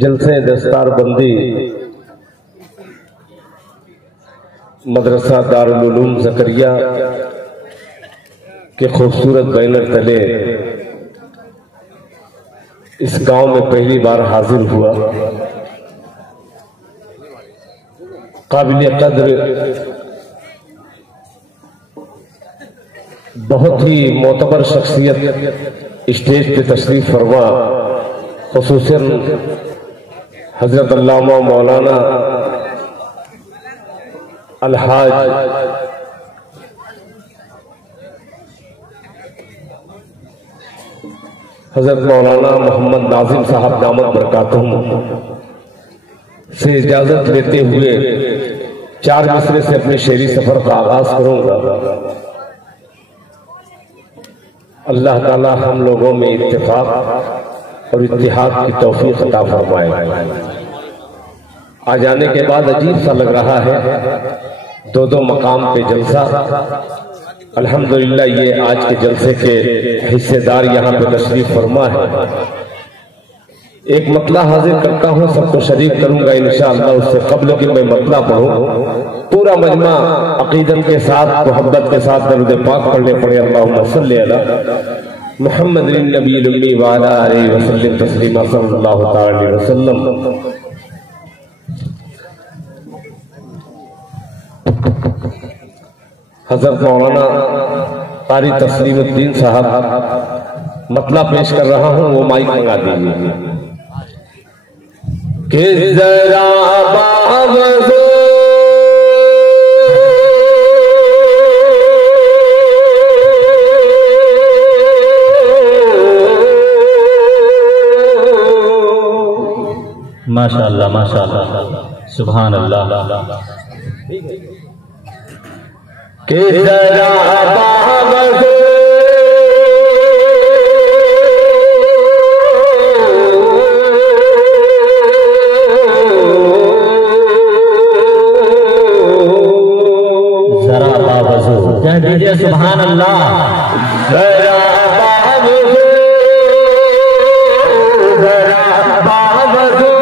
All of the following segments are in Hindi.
जलसे दस्तार बंदी मदरसा दारुल उलूम ज़करिया के खूबसूरत बैनर तले इस गांव में पहली बार हाजिर हुआ। काबिल कद्र बहुत ही मोतबर शख्सियत स्टेज पे तशरीफ फरमा, खुसूसन हजरत अल्लामा मौलाना अलहाज हजरत मौलाना मोहम्मद नाजिम साहब दामद बरकातुहू से इजाजत लेते हुए 4 मिसरे से अपने शेरी सफर का आगाज करूंगा। अल्लाह ताला हम लोगों में इत्तेफाक और इत्तिहाद की तौफीक अता फरमाए। आ जाने के बाद अजीब सा लग रहा है, 2 मकाम पे जलसा। अल्हम्दुलिल्लाह ये आज के जलसे के हिस्सेदार यहाँ पे तशरीफ फरमा है। एक मतला हाजिर करता हूँ, सबको शरीक करूंगा इंशाअल्लाह। उससे कब्ल कि मैं मतला पढ़ूं, पूरा मजमा अकीदत के साथ, मोहब्बत के साथ दरूद पाक पढ़ने पड़े। अल्लाहुम्मा सल्ली अला मुहम्मद नबी उम्मी व अला आलिहि वसल्लम तस्लीमा सल्लल्लाहु तआला अलैहि वसल्लम। हजरत मौलाना कारी तस्लीमुद्दीन साहब मतला पेश कर रहा हूँ, वो माइक मंगा दीजिए कि जरा बावजूद माशाअल्लाह माशाअल्लाह सुभान अल्लाह। कि जरा बावजूद जरा बावजूद कह दीजिए सुभान अल्लाह। जरा बावजूद जरा बावजूद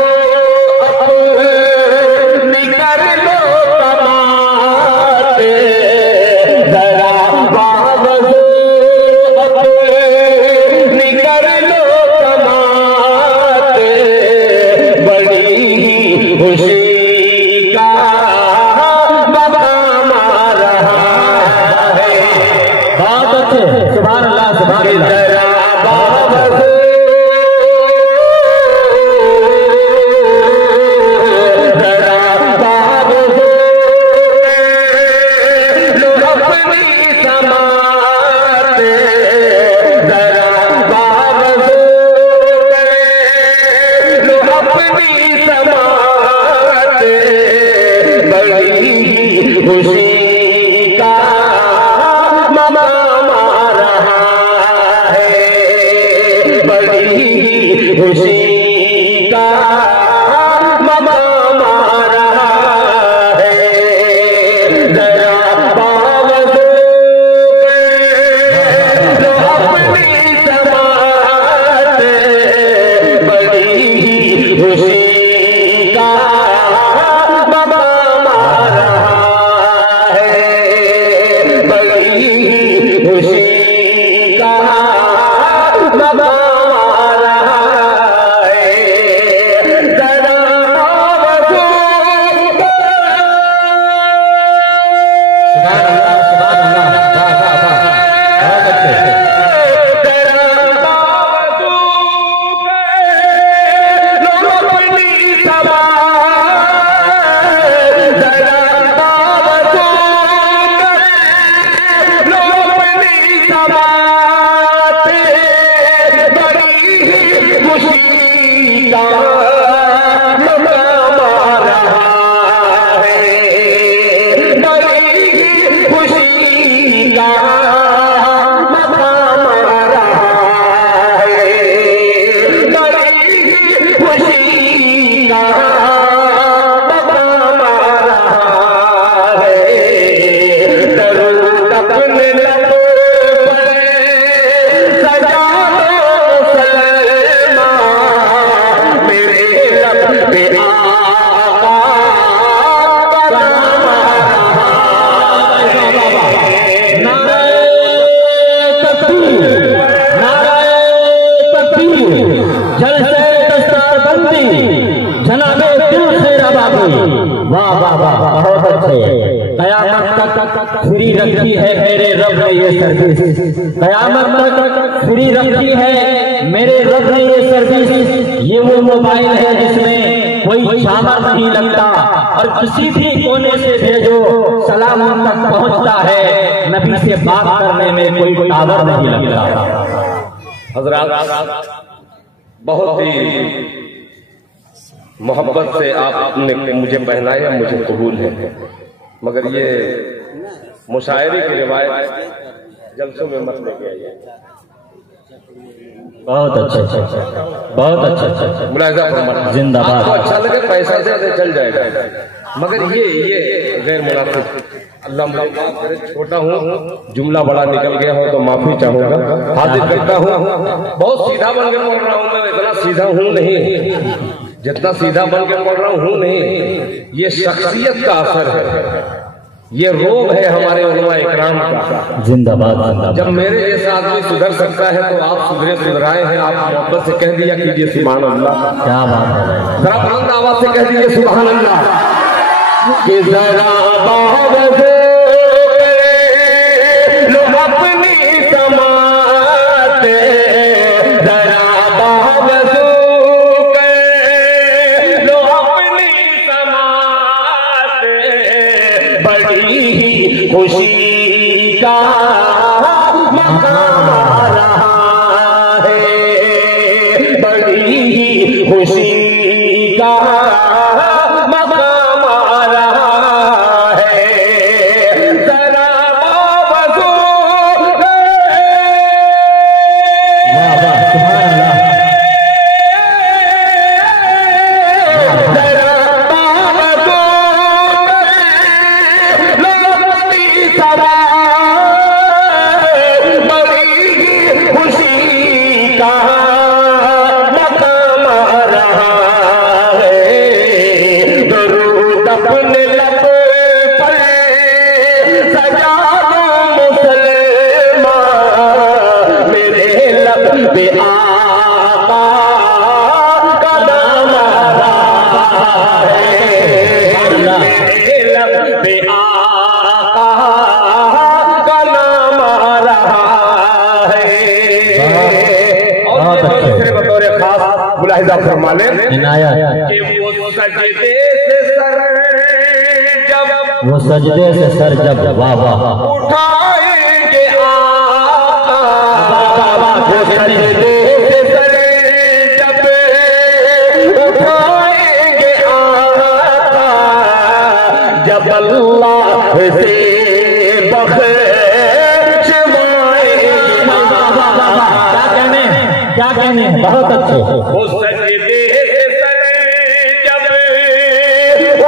वाह, बहुत अच्छे। कयामत तक फ्री रखी है मेरे रब ने ये सर्विस, कयामत तक फ्री रखी है मेरे रब ने ये सर्विस। ये वो मोबाइल है जिसमें कोई चार्जर नहीं लगता और किसी भी कोने से भेजो सलाम उन तक पहुंचता है, नबी से बात करने में कोई टावर नहीं लगता। हजरात, बहुत ही मोहब्बत से आपने मुझे पहनाया, मुझे कबूल है, मगर ये मुशायरे की रिवायत जलसों में मत लेके आइए। बहुत अच्छा, बहुत अच्छा। मुलाहिजा फरमाना, जिंदाबाद। आपको अच्छा लगे पैसा दे चल जाएगा, मगर ये गैर मुनासिब। अल्लाह करे, छोटा हूँ, जुमला बड़ा निकल गया हो तो माफी चाहूंगा, हाजिर करता हूँ। बहुत सीधा बन के बोल रहा हूँ, मैं इतना सीधा हूँ नहीं, जितना सीधा बन के बोल रहा हूँ नहीं। ये शख्सियत का असर है, ये रोग है हमारे उलमा इकराम का। जिंदाबाद। जब मेरे जैसा आदमी सुधर सकता है तो आप सुधरे सुधराए हैं। आप मोहब्बत से कह दिया कीजिए सुभान अल्लाह। क्या बात है, जरा बुलंद आवाज से कह दीजिए सुभान अल्लाह। कि जरा बावजूद लो अपनी समाते, जरा बावजूद लो अपनी समाते, बड़ी ही खुशी का मकाम आ रहा है, बड़ी ही खुशी का मकाम आ रहा है। जरा बावजूद मुलाहिजा फरमा लें कि वो सजदे से सर जब वाह वाह उठाएंगे आका, वो सजदे से सर जब उठाएंगे आका, जब अल्लाह से क्या कहने, बहुत अच्छे। वो सजदे से सर जब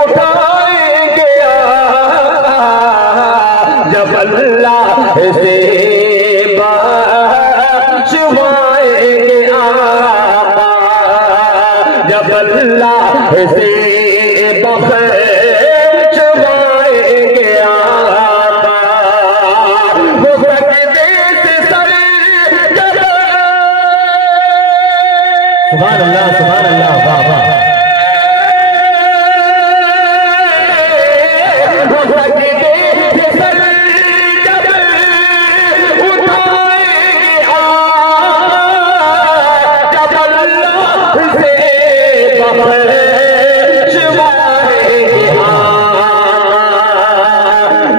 उठाएंगे आका, जब अल्लाह से बख्शवाएंगे आका, जब अल्लाह से बख्शवाएंगे आका, वो सजदे से सर जब सुभान अल्लाह, सुभान अल्लाह, वाह वाह। वो सजदे से सर जब उठाएंगे आका, जब अल्लाह से बख्शवाएंगे आका,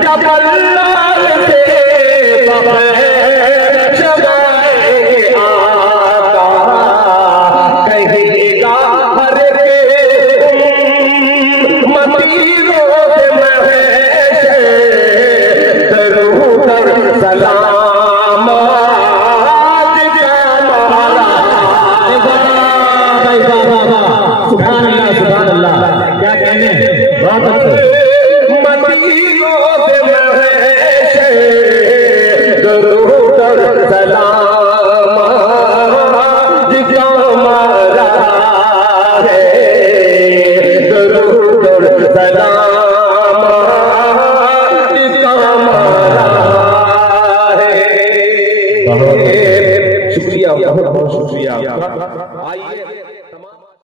जब अल्लाह से बख्शवाएंगे आका, कहेगा हर मतीरों से महश दरूद और सलाम सुभान अल्लाह, सुभान अल्लाह, क्या कहने, बहुत अच्छे। मतीरों से महश दरूद और सलाम शुक्रिया, बहुत बहुत शुक्रिया। आइए